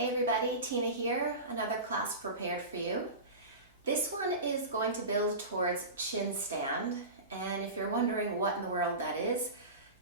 Hey everybody, Tina here, another class prepared for you. This one is going to build towards chin stand, and if you're wondering what in the world that is,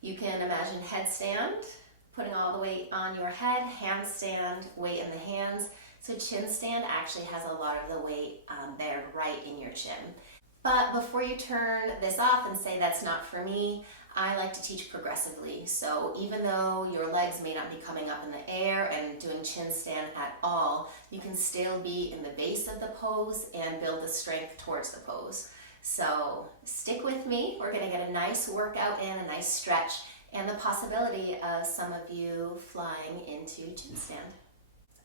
you can imagine headstand, putting all the weight on your head, handstand, weight in the hands. So chin stand actually has a lot of the weight there right in your chin. But before you turn this off and say that's not for me, I like to teach progressively. So even though your legs may not be coming up in the air and doing chin stand at all, you can still be in the base of the pose and build the strength towards the pose. So stick with me. We're going to get a nice workout in, a nice stretch, and the possibility of some of you flying into chin stand.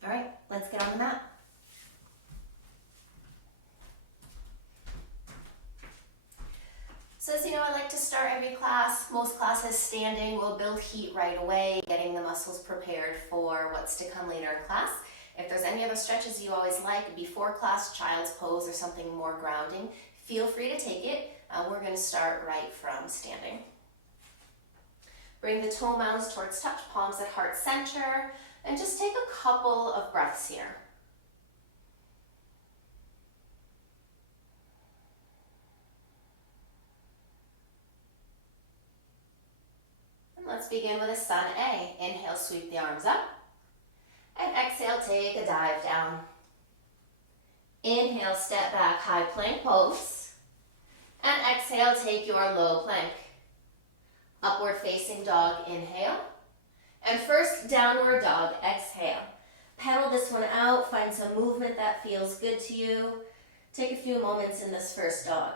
All right, let's get on the mat. So as you know, I like to start every class, most classes standing. We'll build heat right away, getting the muscles prepared for what's to come later in class. If there's any other stretches you always like before class, child's pose or something more grounding, feel free to take it. We're going to start right from standing. Bring the toe mounds towards touch, palms at heart center, and just take a couple of breaths here. Let's begin with a sun A. Inhale, sweep the arms up. And exhale, take a dive down. Inhale, step back, high plank pose. And exhale, take your low plank. Upward facing dog, inhale. And first downward dog, exhale. Pedal this one out, find some movement that feels good to you. Take a few moments in this first dog.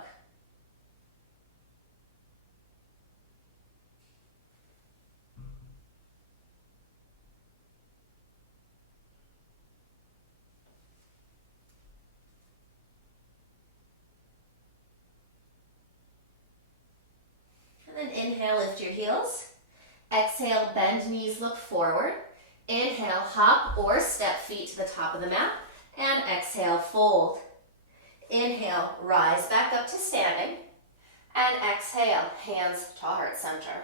And inhale, lift your heels. Exhale, bend knees, look forward. Inhale, hop or step feet to the top of the mat. And exhale, fold. Inhale, rise back up to standing. And exhale, hands to heart center.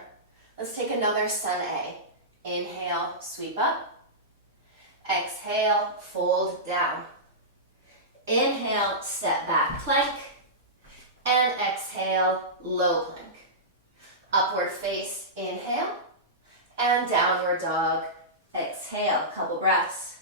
Let's take another sun A. Inhale, sweep up. Exhale, fold down. Inhale, step back plank. And exhale, low plank. Upward face, inhale, and downward dog, exhale, couple breaths.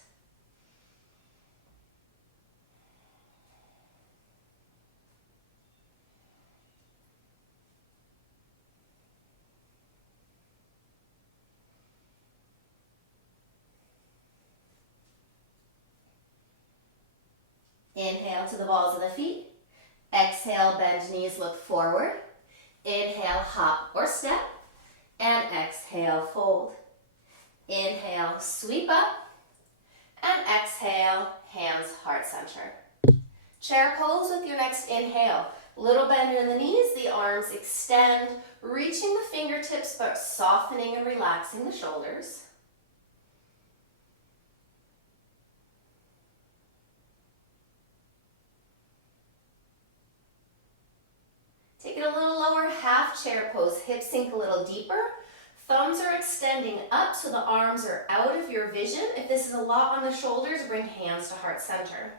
Inhale to the balls of the feet. Exhale, bend knees, look forward. Inhale, hop or step, and exhale, fold. Inhale, sweep up, and exhale, hands heart center. Chair pose with your next inhale. Little bend in the knees, the arms extend, reaching the fingertips but softening and relaxing the shoulders. Take it a little lower, half chair pose, hips sink a little deeper. Thumbs are extending up so the arms are out of your vision. If this is a lot on the shoulders, bring hands to heart center.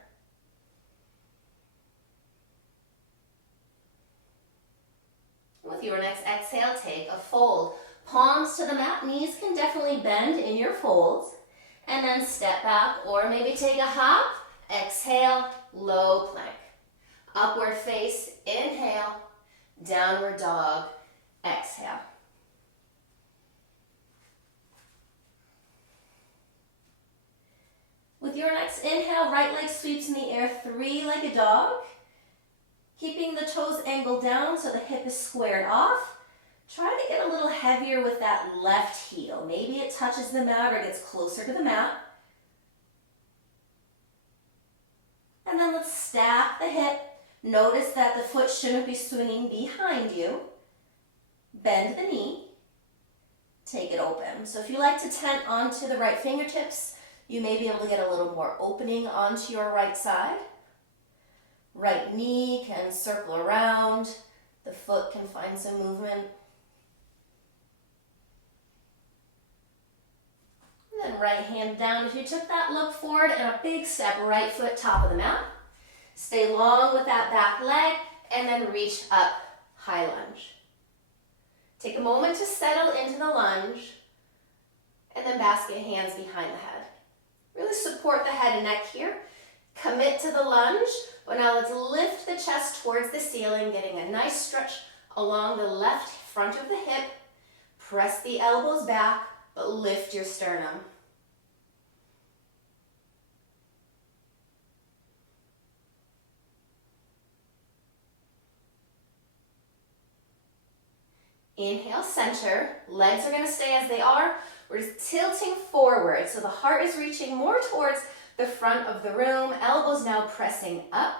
With your next exhale, take a fold. Palms to the mat, knees can definitely bend in your folds. And then step back or maybe take a hop. Exhale, low plank. Upward face, inhale. Downward dog, exhale. With your next inhale, right leg sweeps in the air, three-legged dog. Keeping the toes angled down so the hip is squared off. Try to get a little heavier with that left heel. Maybe it touches the mat or gets closer to the mat. And then let's stack the hip. Notice that the foot shouldn't be swinging behind you. Bend the knee. Take it open. So if you like to tent onto the right fingertips, you may be able to get a little more opening onto your right side. Right knee can circle around. The foot can find some movement. Then right hand down if you took that, look forward, and a big step, right foot top of the mat. Stay long with that back leg, and then reach up, high lunge. Take a moment to settle into the lunge, and then basket hands behind the head. Really support the head and neck here. Commit to the lunge, but now let's lift the chest towards the ceiling, getting a nice stretch along the left front of the hip. Press the elbows back, but lift your sternum. Inhale, center. Legs are going to stay as they are. We're just tilting forward, so the heart is reaching more towards the front of the room. Elbows now pressing up.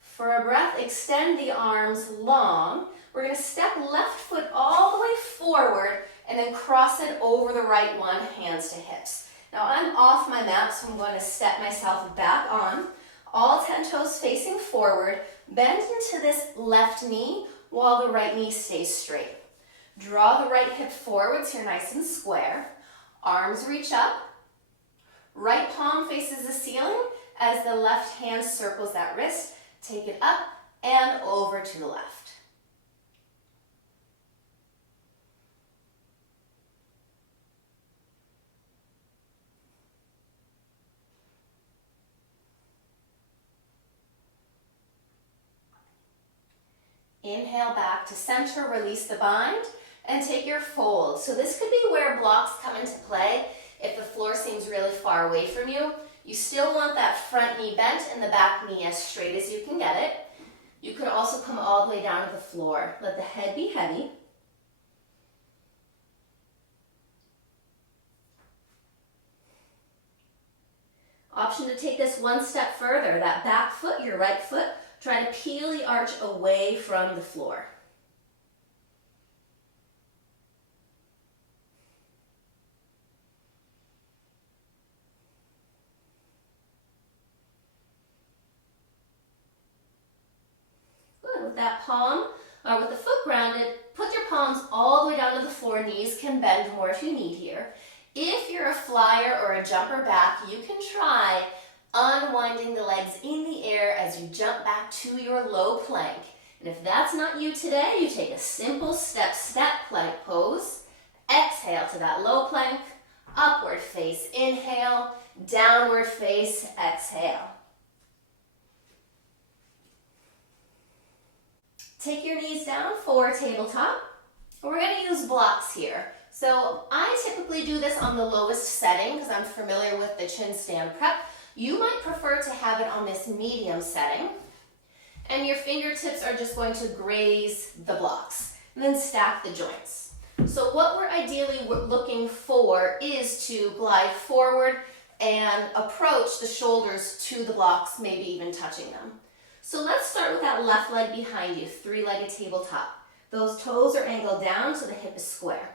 For a breath, extend the arms long. We're going to step left foot all the way forward and then cross it over the right one, hands to hips. Now I'm off my mat, so I'm going to step myself back on. All 10 toes facing forward. Bend into this left knee while the right knee stays straight. Draw the right hip forward so you're nice and square. Arms reach up. Right palm faces the ceiling as the left hand circles that wrist. Take it up and over to the left. Inhale back to center, release the bind, and take your fold. So this could be where blocks come into play. If the floor seems really far away from you, you still want that front knee bent and the back knee as straight as you can get it. You could also come all the way down to the floor. Let the head be heavy. Option to take this one step further. That back foot, your right foot, try to peel the arch away from the floor. Good. With that palm, or with the foot grounded, put your palms all the way down to the floor. Knees can bend more if you need here. If you're a flyer or a jumper back, you can try unwinding the legs in the air as you jump back to your low plank. And if that's not you today, you take a simple step plank pose. Exhale to that low plank, upward face, inhale, downward face, exhale. Take your knees down for tabletop. We're going to use blocks here. So I typically do this on the lowest setting because I'm familiar with the chin stand prep. You might prefer to have it on this medium setting. And your fingertips are just going to graze the blocks. And then stack the joints. So what we're ideally looking for is to glide forward and approach the shoulders to the blocks, maybe even touching them. So let's start with that left leg behind you, three-legged tabletop. Those toes are angled down so the hip is square.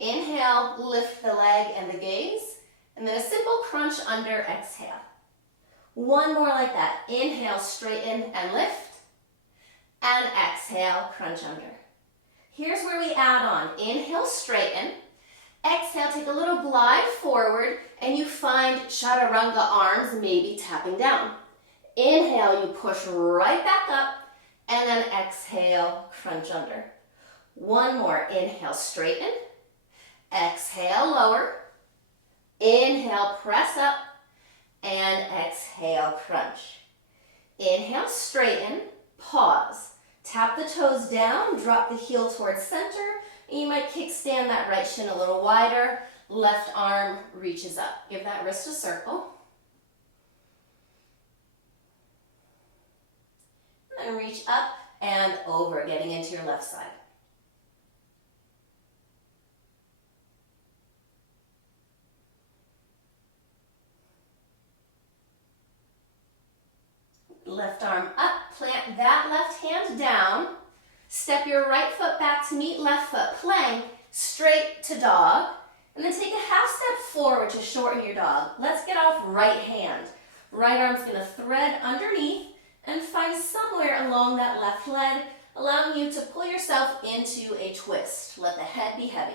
Inhale, lift the leg and the gaze, and then a simple crunch under, exhale. One more like that. Inhale, straighten and lift, and exhale, crunch under. Here's where we add on. Inhale, straighten. Exhale, take a little glide forward, and you find chaturanga arms maybe tapping down. Inhale, you push right back up, and then exhale, crunch under. One more. Inhale, straighten. Exhale, lower. Inhale, press up. And exhale, crunch. Inhale, straighten. Pause. Tap the toes down. Drop the heel towards center. And you might kickstand that right shin a little wider. Left arm reaches up. Give that wrist a circle. And then reach up and over, getting into your left side. Left arm up, plant that left hand down. Step your right foot back to meet left foot, plank, straight to dog. And then take a half step forward to shorten your dog. Let's get off right hand. Right arm's gonna thread underneath and find somewhere along that left leg allowing you to pull yourself into a twist. Let the head be heavy.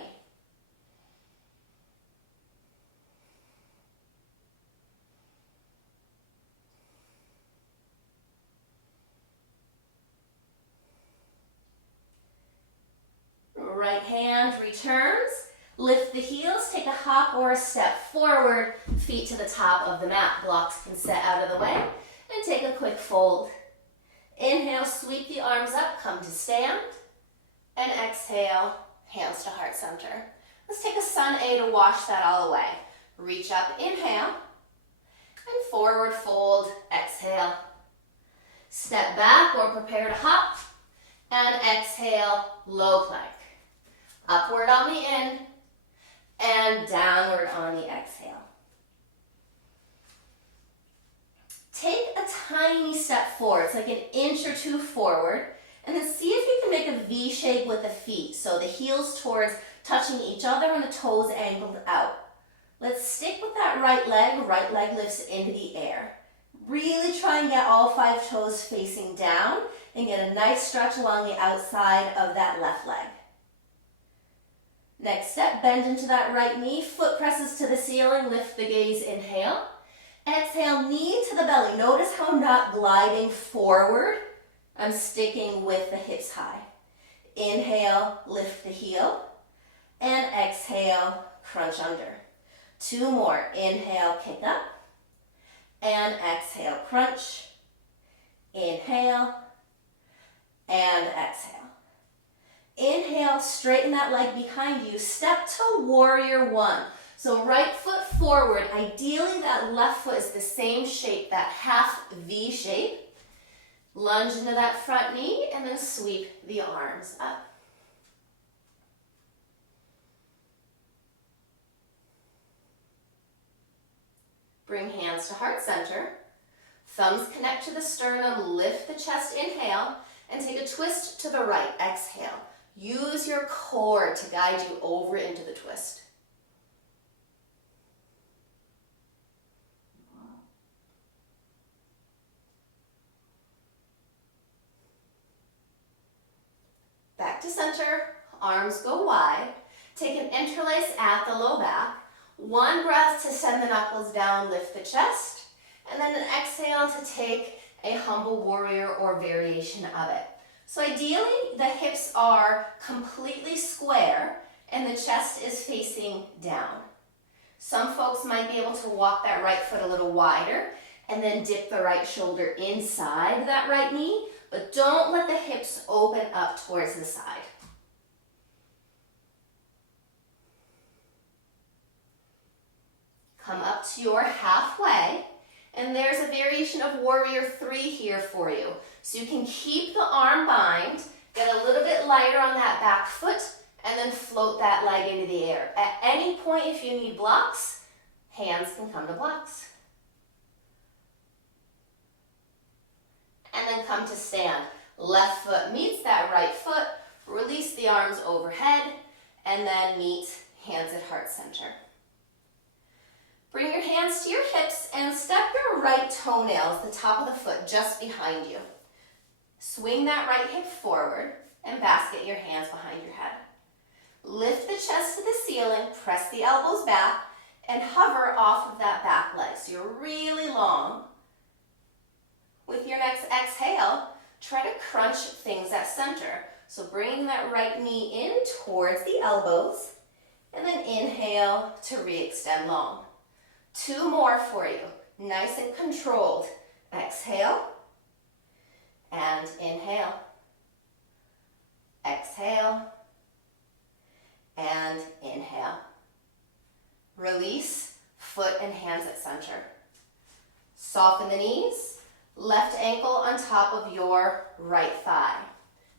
Right hand returns. Lift the heels, take a hop or a step forward, feet to the top of the mat. Blocks can set out of the way, and take a quick fold. Inhale, sweep the arms up, come to stand, and exhale, hands to heart center. Let's take a sun A to wash that all away. Reach up, inhale, and forward fold, exhale. Step back or prepare to hop, and exhale, low plank. Upward on the in, and downward on the exhale. Take a tiny step forward, it's like an inch or two forward, and then see if you can make a V shape with the feet. So the heels towards touching each other and the toes angled out. Let's stick with that right leg lifts into the air. Really try and get all 5 toes facing down and get a nice stretch along the outside of that left leg. Next step, bend into that right knee, foot presses to the ceiling, lift the gaze, inhale. Exhale, knee to the belly. Notice how I'm not gliding forward. I'm sticking with the hips high. Inhale, lift the heel. And exhale, crunch under. 2 more. Inhale, kick up. And exhale, crunch. Inhale. And exhale. Inhale, straighten that leg behind you. Step to warrior 1. So right foot forward. Ideally, that left foot is the same shape, that half V shape. Lunge into that front knee and then sweep the arms up. Bring hands to heart center. Thumbs connect to the sternum, lift the chest, inhale, and take a twist to the right, exhale. Use your core to guide you over into the twist. Back to center, arms go wide. Take an interlace at the low back. 1 breath to send the knuckles down, lift the chest, and then an exhale to take a humble warrior or variation of it. So ideally, the hips are completely square and the chest is facing down. Some folks might be able to walk that right foot a little wider and then dip the right shoulder inside that right knee, but don't let the hips open up towards the side. Come up to your halfway, and there's a variation of warrior 3 here for you. So you can keep the arm bind, get a little bit lighter on that back foot, and then float that leg into the air. At any point, if you need blocks, hands can come to blocks. And then come to stand. Left foot meets that right foot, release the arms overhead, and then meet hands at heart center. Bring your hands to your hips and step your right toenails, the top of the foot, just behind you. Swing that right hip forward and basket your hands behind your head. Lift the chest to the ceiling, press the elbows back, and hover off of that back leg. So you're really long. With your next exhale, try to crunch things at center. So bringing that right knee in towards the elbows, and then inhale to re-extend long. 2 more for you. Nice and controlled. Exhale and inhale. Exhale and inhale. Release, foot and hands at center. Soften the knees. Left ankle on top of your right thigh.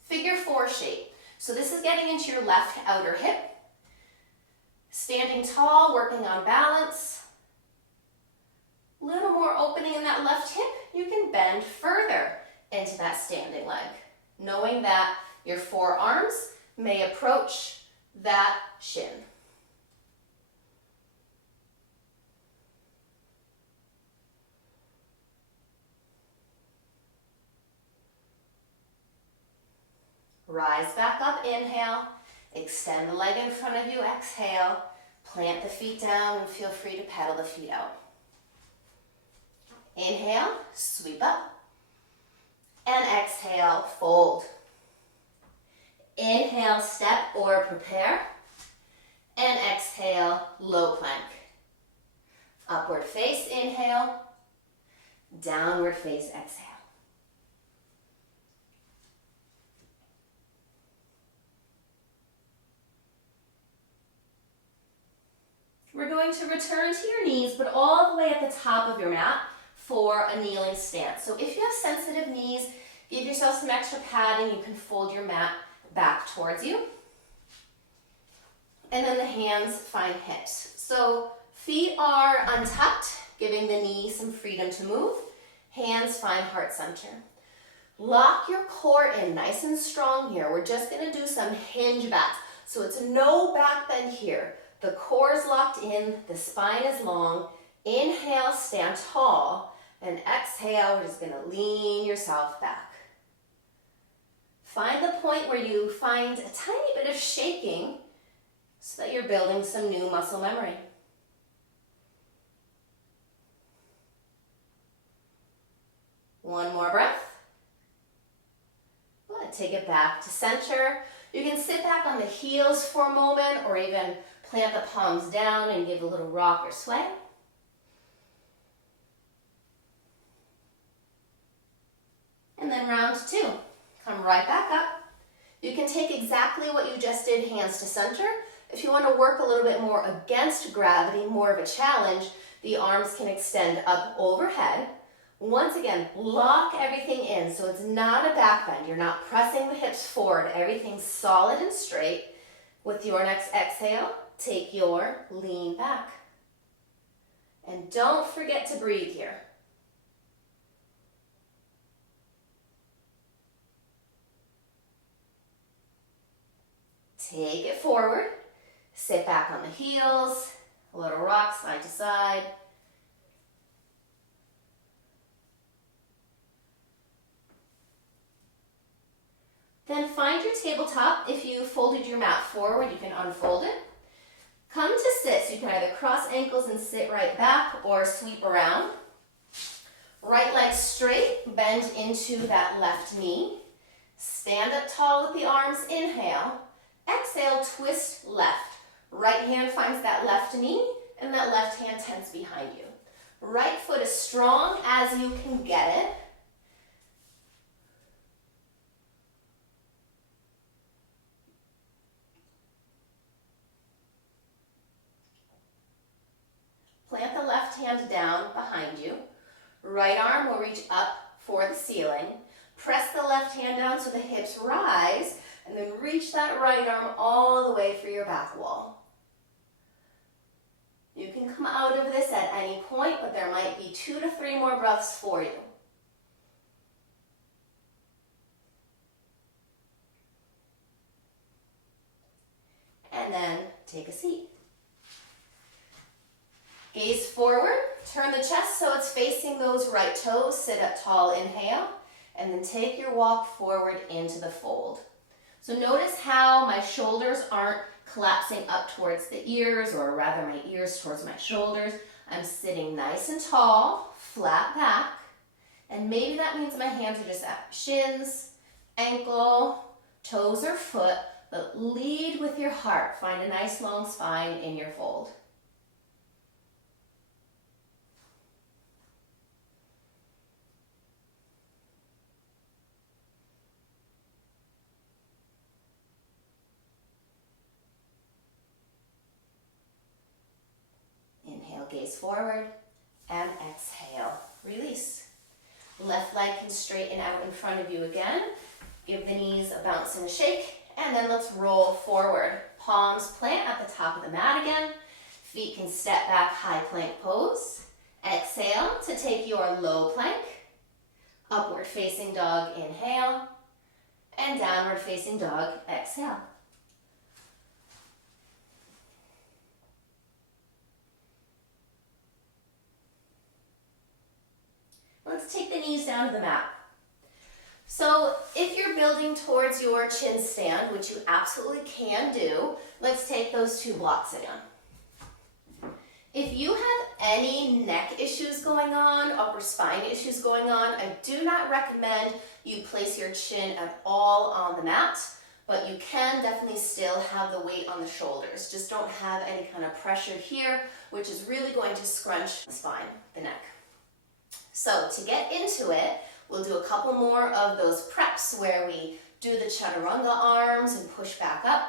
Figure 4 shape. So this is getting into your left outer hip. Standing tall, working on balance. Little more opening in that left hip, you can bend further into that standing leg, knowing that your forearms may approach that shin. Rise back up, inhale. Extend the leg in front of you, exhale. Plant the feet down and feel free to pedal the feet out. Inhale, sweep up. And exhale, fold. Inhale, step or prepare. And exhale, low plank. Upward face, inhale. Downward face, exhale. We're going to return to your knees, but all the way at the top of your mat for a kneeling stance. So if you have sensitive knees, give yourself some extra padding. You can fold your mat back towards you. And then the hands find hips. So feet are untucked, giving the knee some freedom to move. Hands find heart center. Lock your core in nice and strong here. We're just going to do some hinge backs. So it's no back bend here. The core is locked in, the spine is long. Inhale, stand tall, and exhale, we're just going to lean yourself back. Find the point where you find a tiny bit of shaking so that you're building some new muscle memory. One more breath. Good. Take it back to center. You can sit back on the heels for a moment or even plant the palms down and give a little rock or sway. And then round two. Come right back up. You can take exactly what you just did, hands to center. If you want to work a little bit more against gravity, more of a challenge, the arms can extend up overhead. Once again, lock everything in so it's not a back bend. You're not pressing the hips forward. Everything's solid and straight. With your next exhale, take your lean back. And don't forget to breathe here. Take it forward. Sit back on the heels. A little rock side to side. Then find your tabletop. If you folded your mat forward, you can unfold it. Come to sit, so you can either cross ankles and sit right back or sweep around. Right leg straight, bend into that left knee. Stand up tall with the arms, inhale. Exhale, twist left. Right hand finds that left knee, and that left hand tends behind you. Right foot as strong as you can get it. Plant the left hand down behind you. Right arm will reach up for the ceiling. Press the left hand down so the hips rise, and then reach that right arm all the way for your back wall. You can come out of this at any point, but there might be 2 to 3 more breaths for you. And then take a seat. Gaze forward, turn the chest so it's facing those right toes. Sit up tall, inhale, and then take your walk forward into the fold. So notice how my shoulders aren't collapsing up towards the ears, or rather my ears towards my shoulders. I'm sitting nice and tall, flat back, and maybe that means my hands are just at shins, ankle, toes or foot, but lead with your heart. Find a nice long spine in your fold. Inhale, gaze forward, and exhale, release. Left leg can straighten out in front of you again. Give the knees a bounce and a shake, and then let's roll forward. Palms plant at the top of the mat again. Feet can step back, high plank pose. Exhale to take your low plank. Upward facing dog, inhale. And downward facing dog, exhale. Let's take the knees down to the mat. So if you're building towards your chin stand, which you absolutely can do, let's take those 2 blocks again. If you have any neck issues going on, upper spine issues going on, I do not recommend you place your chin at all on the mat, but you can definitely still have the weight on the shoulders. Just don't have any kind of pressure here, which is really going to scrunch the spine, the neck. So to get into it, we'll do a couple more of those preps where we do the chaturanga arms and push back up.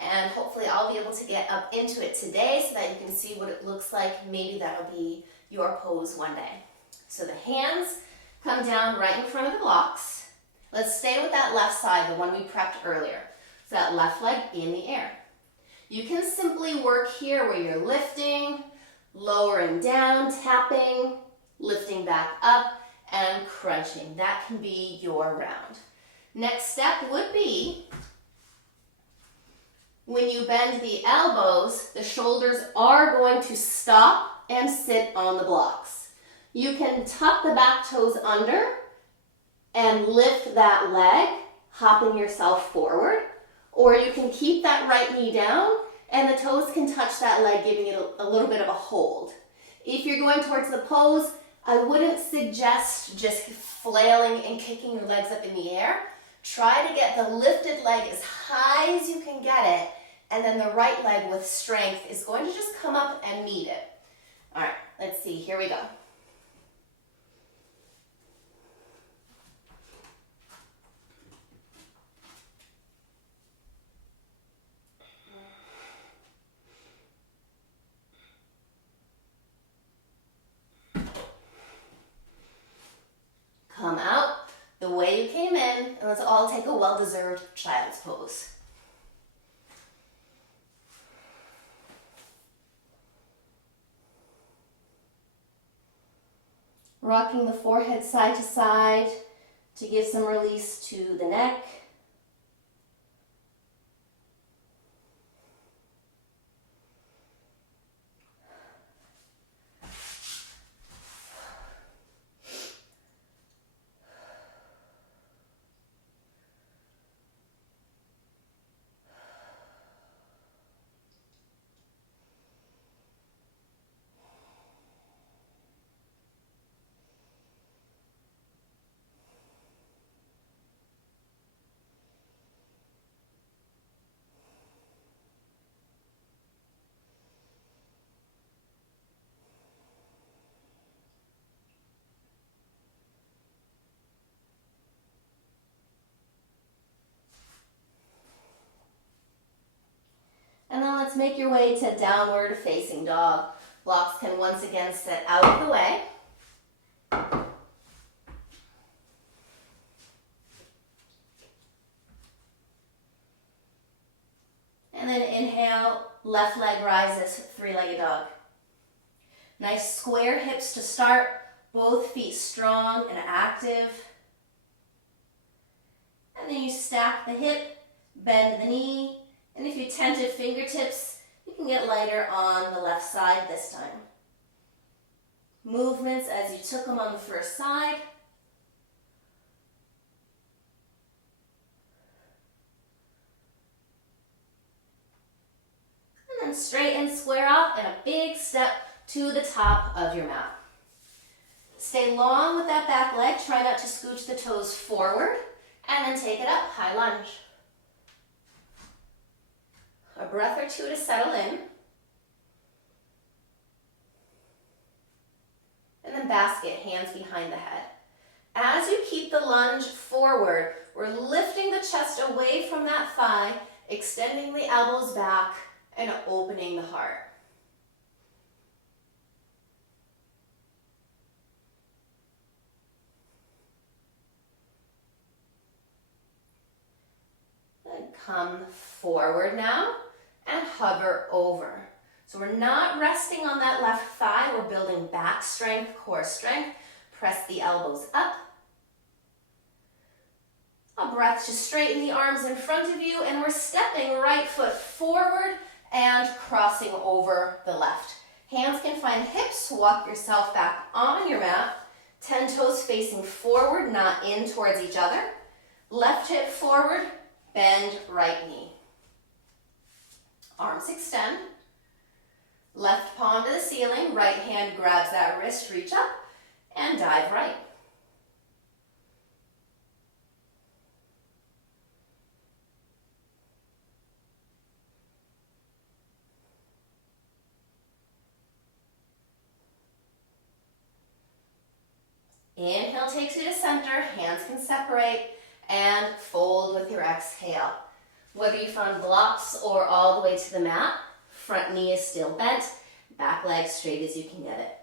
And hopefully I'll be able to get up into it today so that you can see what it looks like. Maybe that'll be your pose one day. So the hands come down right in front of the blocks. Let's stay with that left side, the one we prepped earlier. So that left leg in the air. You can simply work here where you're lifting, lowering down, tapping, lifting back up, and crunching. That can be your round. Next step would be when you bend the elbows, the shoulders are going to stop and sit on the blocks. You can tuck the back toes under and lift that leg, hopping yourself forward, or you can keep that right knee down and the toes can touch that leg, giving it a little bit of a hold. If you're going towards the pose, I wouldn't suggest just flailing and kicking your legs up in the air. Try to get the lifted leg as high as you can get it, and then the right leg with strength is going to just come up and meet it. All right, let's see, here we go. Come out the way you came in, and let's all take a well-deserved child's pose. Rocking the forehead side to side to give some release to the neck. And then let's make your way to downward facing dog. Blocks can once again sit out of the way. And then inhale, left leg rises, three-legged dog. Nice square hips to start, both feet strong and active. And then you stack the hip, bend the knee, and if you tented fingertips, you can get lighter on the left side this time. Movements as you took them on the first side. And then straighten, square off, and a big step to the top of your mat. Stay long with that back leg. Try not to scooch the toes forward. And then take it up, high lunge. A breath or two to settle in. And then basket, hands behind the head. As you keep the lunge forward, we're lifting the chest away from that thigh, extending the elbows back, and opening the heart. And come forward now and hover over. So we're not resting on that left thigh, we're building back strength, core strength. Press the elbows up. A breath to straighten the arms in front of you, and we're stepping right foot forward and crossing over the left. Hands can find hips, walk yourself back on your mat. 10 toes facing forward, not in towards each other. Left hip forward, bend right knee. Arms extend. Left palm to the ceiling, right hand grabs that wrist, reach up, and dive right. Inhale takes you to center, hands can separate, and fold with your exhale. Whether you found blocks or all the way to the mat, front knee is still bent, back leg straight as you can get it.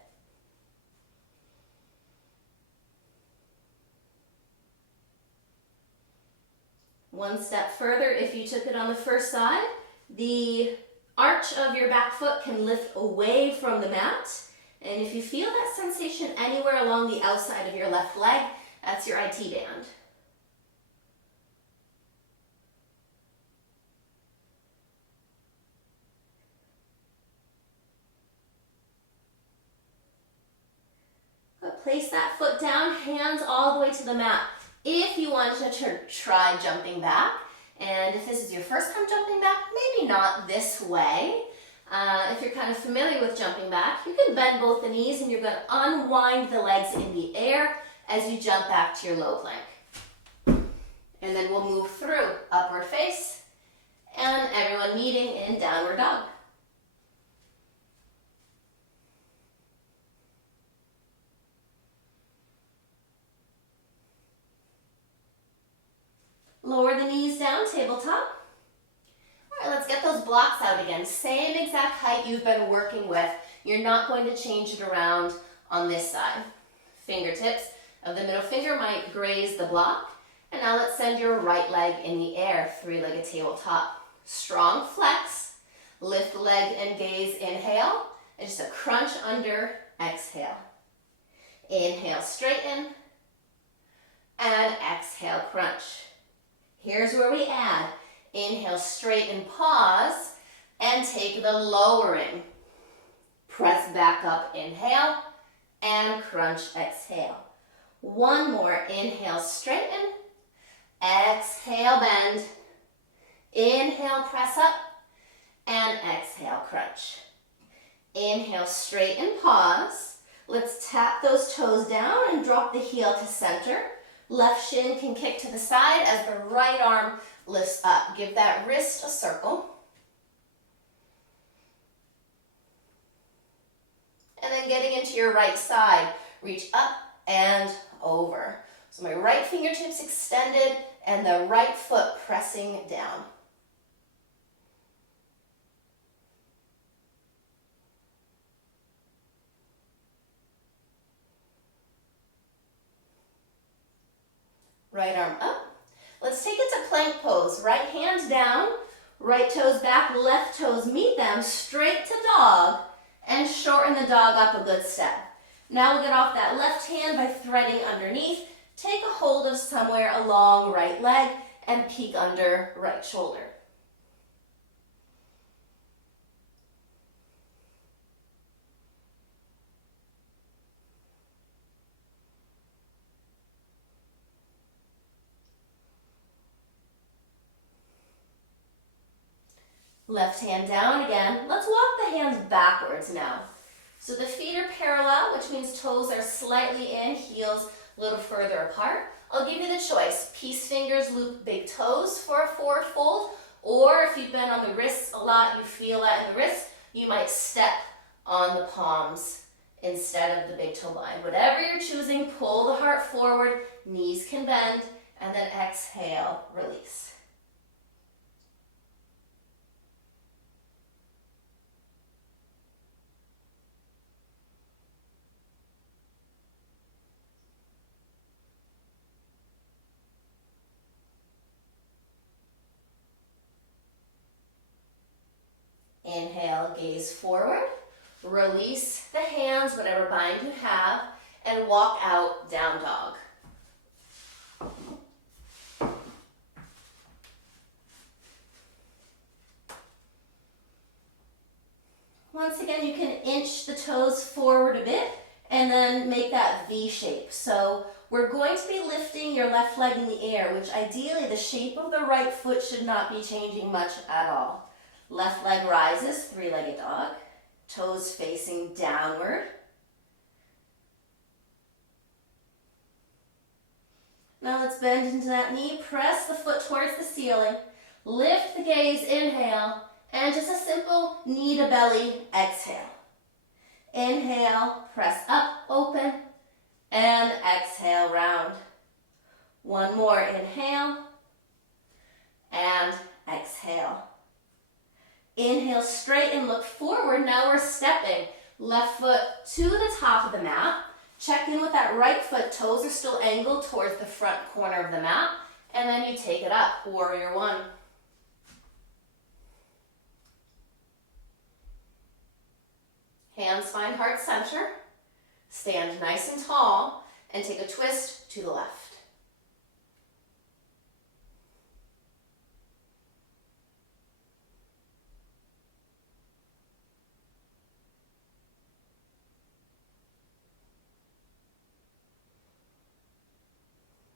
One step further, if you took it on the first side, the arch of your back foot can lift away from the mat. And if you feel that sensation anywhere along the outside of your left leg, that's your IT band. But place that foot down, hands all the way to the mat. If you want to try jumping back, and if this is your first time jumping back, maybe not this way. If you're kind of familiar with jumping back, you can bend both the knees and you're going to unwind the legs in the air as you jump back to your low plank. And then we'll move through upward face and everyone meeting in downward dog. Lower the knees down, tabletop. All right, let's get those blocks out again. Same exact height you've been working with. You're not going to change it around on this side. Fingertips of the middle finger might graze the block. And now let's send your right leg in the air, three-legged tabletop. Strong flex, lift leg and gaze, inhale, and just a crunch under, exhale. Inhale, straighten, and exhale, crunch. Here's where we add. Inhale, straighten, pause, and take the lowering. Press back up, inhale, and crunch, exhale. One more, inhale, straighten, exhale, bend, inhale, press up, and exhale, crunch. Inhale, straighten, pause. Let's tap those toes down and drop the heel to center. Left shin can kick to the side as the right arm lifts up. Give that wrist a circle. And then getting into your right side, reach up and over. So my right fingertips extended and the right foot pressing down. Right arm up. Let's take it to plank pose. Right hand down, right toes back, left toes meet them, straight to dog, and shorten the dog up a good step. Now we'll get off that left hand by threading underneath. Take a hold of somewhere along right leg and peek under right shoulder. Left hand down again. Let's walk the hands backwards now. So the feet are parallel, which means toes are slightly in, heels a little further apart. I'll give you the choice. Peace fingers loop big toes for a forward fold, or if you've been on the wrists a lot, you feel that in the wrists, you might step on the palms instead of the big toe bind. Whatever you're choosing, pull the heart forward, knees can bend, and then exhale, release. Inhale, gaze forward, release the hands, whatever bind you have, and walk out, down dog. Once again, you can inch the toes forward a bit and then make that V shape. So we're going to be lifting your left leg in the air, which ideally the shape of the right foot should not be changing much at all. Left leg rises, three-legged dog, toes facing downward. Now let's bend into that knee, press the foot towards the ceiling, lift the gaze, inhale, and just a simple knee to belly, exhale. Inhale, press up, open, and exhale, round. One more, inhale, and exhale. Inhale, straighten, look forward. Now we're stepping. Left foot to the top of the mat. Check in with that right foot. Toes are still angled towards the front corner of the mat. And then you take it up, warrior one. Hands find heart center. Stand nice and tall and take a twist to the left.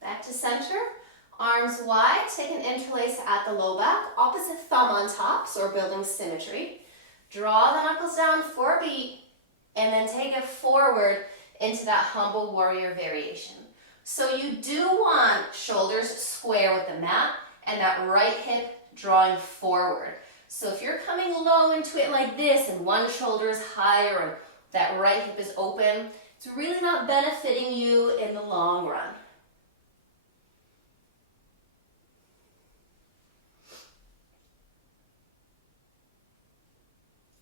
Back to center, arms wide, take an interlace at the low back, opposite thumb on top, so we're building symmetry. Draw the knuckles down for a beat, and then take it forward into that humble warrior variation. So you do want shoulders square with the mat, and that right hip drawing forward. So if you're coming low into it like this, and one shoulder is higher, and that right hip is open, it's really not benefiting you in the long run.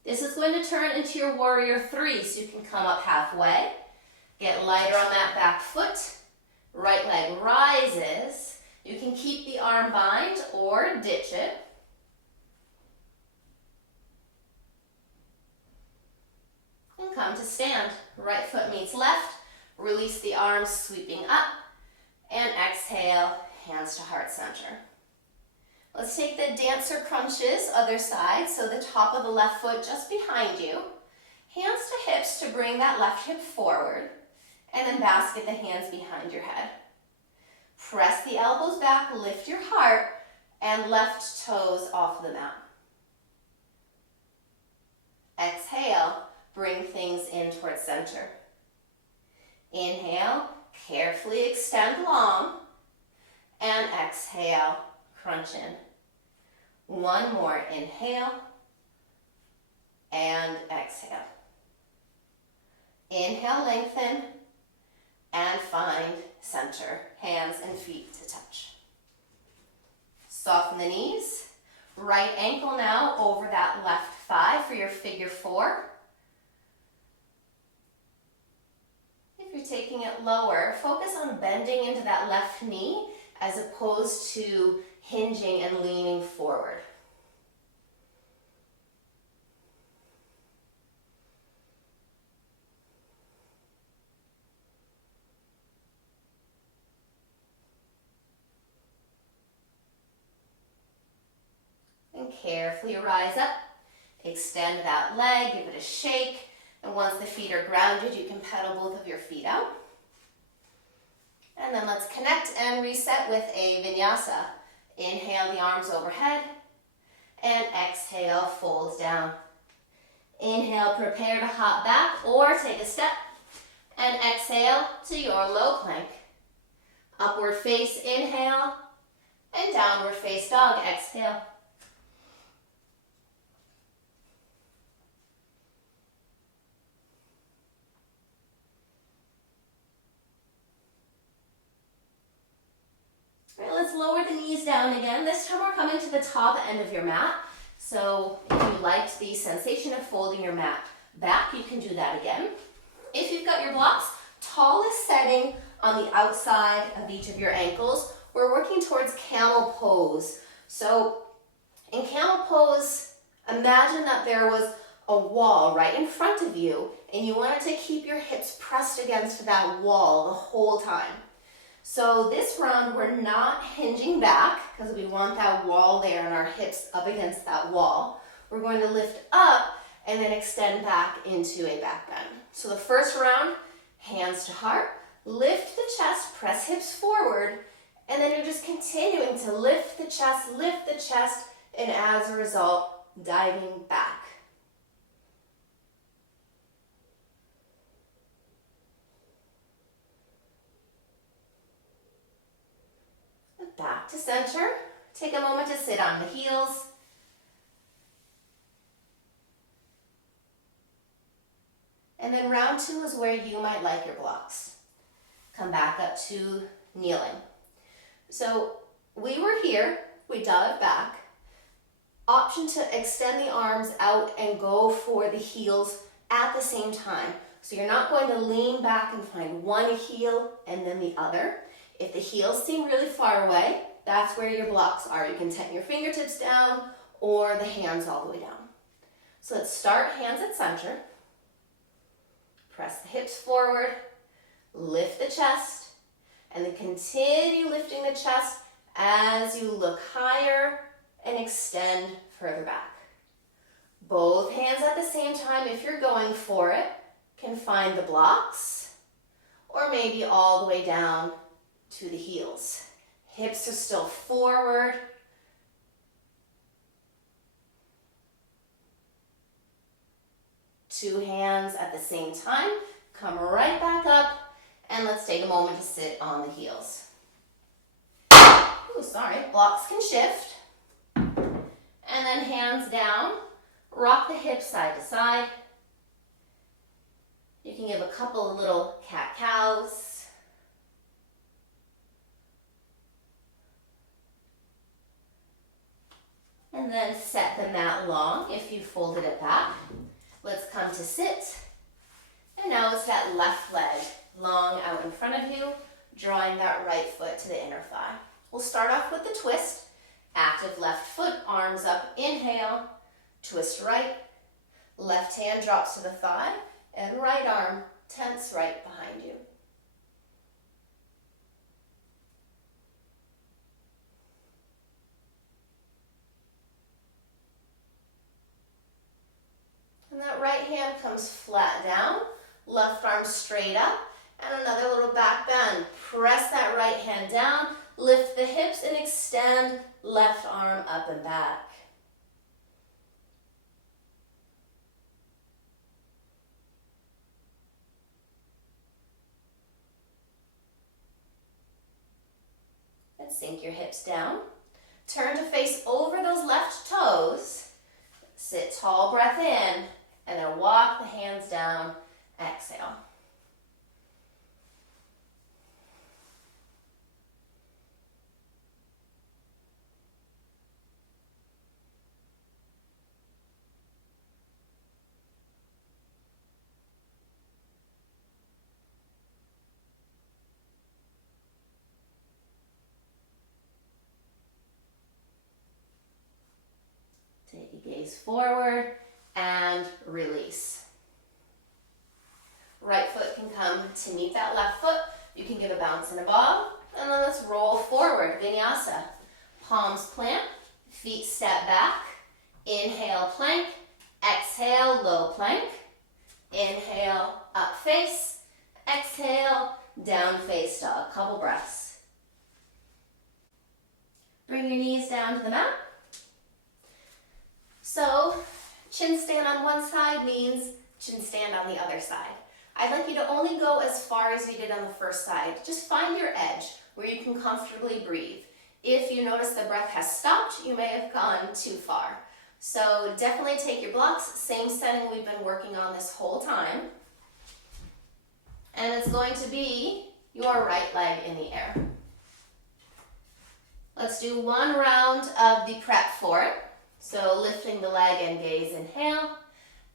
This is going to turn into your warrior three, so you can come up halfway, get lighter on that back foot, right leg rises. You can keep the arm bind or ditch it. And come to stand. Right foot meets left, release the arms, sweeping up, and exhale, hands to heart center. Let's take the dancer crunches, other side, so the top of the left foot just behind you. Hands to hips to bring that left hip forward, and then basket the hands behind your head. Press the elbows back, lift your heart, and left toes off the mat. Exhale, bring things in towards center. Inhale, carefully extend long, and exhale, crunch in. One more, inhale, and exhale. Inhale, lengthen, and find center, hands and feet to touch. Soften the knees. Right ankle now over that left thigh for your figure four. If you're taking it lower, focus on bending into that left knee as opposed to hinging and leaning forward. And carefully rise up, extend that leg, give it a shake, and once the feet are grounded, you can pedal both of your feet out. And then let's connect and reset with a vinyasa. Inhale the arms overhead, and exhale, fold down. Inhale, prepare to hop back or take a step, and exhale to your low plank. Upward face, inhale, and downward face dog, exhale. Let's lower the knees down again. This time we're coming to the top end of your mat. So if you liked the sensation of folding your mat back, you can do that again. If you've got your blocks, tallest setting on the outside of each of your ankles, we're working towards camel pose. So in camel pose, imagine that there was a wall right in front of you and you wanted to keep your hips pressed against that wall the whole time. So this round, we're not hinging back because we want that wall there and our hips up against that wall. We're going to lift up and then extend back into a back bend. So the first round, hands to heart, Lift the chest, press hips forward, and then you're just continuing to lift the chest, and as a result, diving back. Back to center. Take a moment to sit on the heels. And then round 2 is where you might like your blocks. Come back up to kneeling. So we were here, we dived back. Option to extend the arms out and go for the heels at the same time. So you're not going to lean back and find one heel and then the other. If the heels seem really far away, that's where your blocks are. You can tighten your fingertips down or the hands all the way down. So let's start hands at center. Press the hips forward, lift the chest, and then continue lifting the chest as you look higher and extend further back. Both hands at the same time, if you're going for it, can find the blocks or maybe all the way down to the heels. Hips are still forward. Two hands at the same time. Come right back up and let's take a moment to sit on the heels. Ooh, sorry, blocks can shift. And then hands down, rock the hips side to side. You can give a couple of little cat-cows. And then set the mat long if you folded it back. Let's come to sit. And now it's that left leg long out in front of you, drawing that right foot to the inner thigh. We'll start off with the twist. Active left foot, arms up, inhale, twist right. Left hand drops to the thigh, and right arm tense right behind you. And that right hand comes flat down, left arm straight up, and another little back bend. Press that right hand down, lift the hips and extend left arm up and back. And sink your hips down. Turn to face over those left toes. Sit tall, breath in, and then walk the hands down, exhale. Take a gaze forward and release. Right foot can come to meet that left foot. You can give a bounce and a bob. And then let's roll forward, vinyasa. Palms plant, feet step back. Inhale, plank. Exhale, low plank. Inhale, up face. Exhale, down face dog. Couple breaths. Bring your knees down to the mat. So, chin stand on one side means chin stand on the other side. I'd like you to only go as far as you did on the first side. Just find your edge where you can comfortably breathe. If you notice the breath has stopped, you may have gone too far. So definitely take your blocks, same setting we've been working on this whole time. And it's going to be your right leg in the air. Let's do one round of the prep for it. So lifting the leg and gaze, inhale,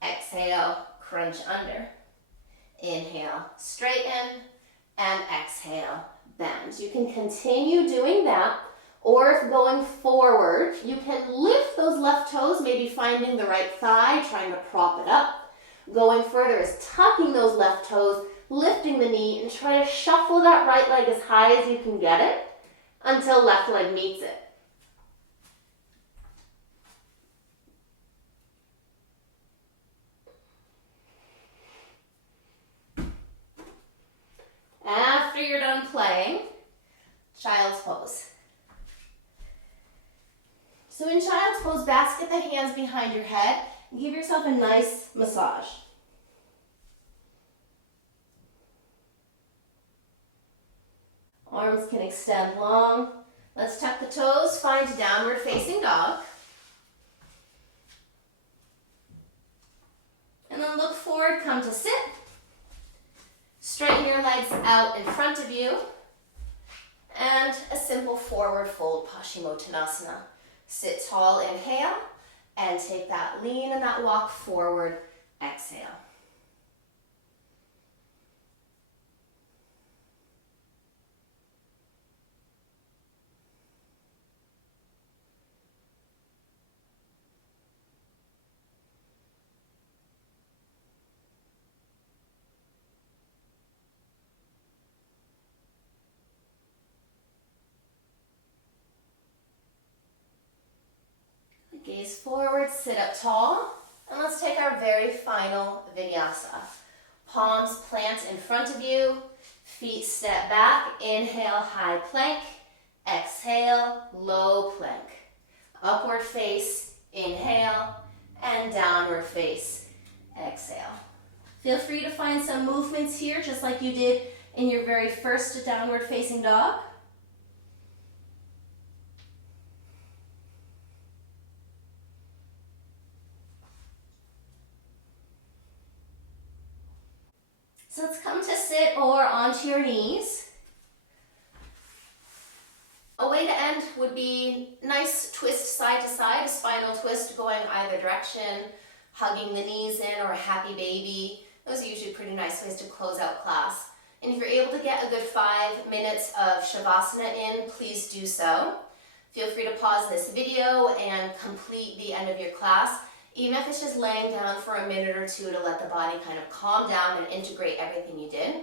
exhale, crunch under. Inhale, straighten, and exhale, bend. You can continue doing that, or if going forward, you can lift those left toes, maybe finding the right thigh, trying to prop it up. Going further is tucking those left toes, lifting the knee, and try to shuffle that right leg as high as you can get it until left leg meets it. behind your head and give yourself a nice massage. Arms can extend long. Let's tuck the toes, find downward facing dog. And then look forward, come to sit. Straighten your legs out in front of you. And a simple forward fold, Paschimottanasana. Sit tall, inhale, and take that lean and that walk forward, exhale. Gaze forward, sit up tall, and let's take our very final vinyasa. Palms plant in front of you, feet step back, inhale, high plank, exhale, low plank. Upward face, inhale, and downward face, exhale. Feel free to find some movements here, just like you did in your very first downward facing dog. So let's come to sit or onto your knees. A way to end would be nice twist side to side, a spinal twist going either direction, hugging the knees in, or a happy baby. Those are usually pretty nice ways to close out class. And if you're able to get a good 5 minutes of Shavasana in, please do so. Feel free to pause this video and complete the end of your class, even if it's just laying down for a minute or two to let the body kind of calm down and integrate everything you did.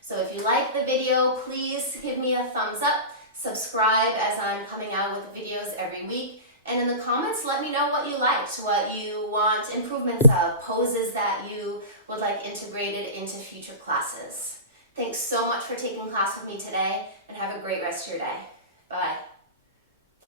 So if you like the video, please give me a thumbs up, subscribe as I'm coming out with videos every week, and in the comments let me know what you liked, what you want improvements of, poses that you would like integrated into future classes. Thanks so much for taking class with me today, and have a great rest of your day. Bye.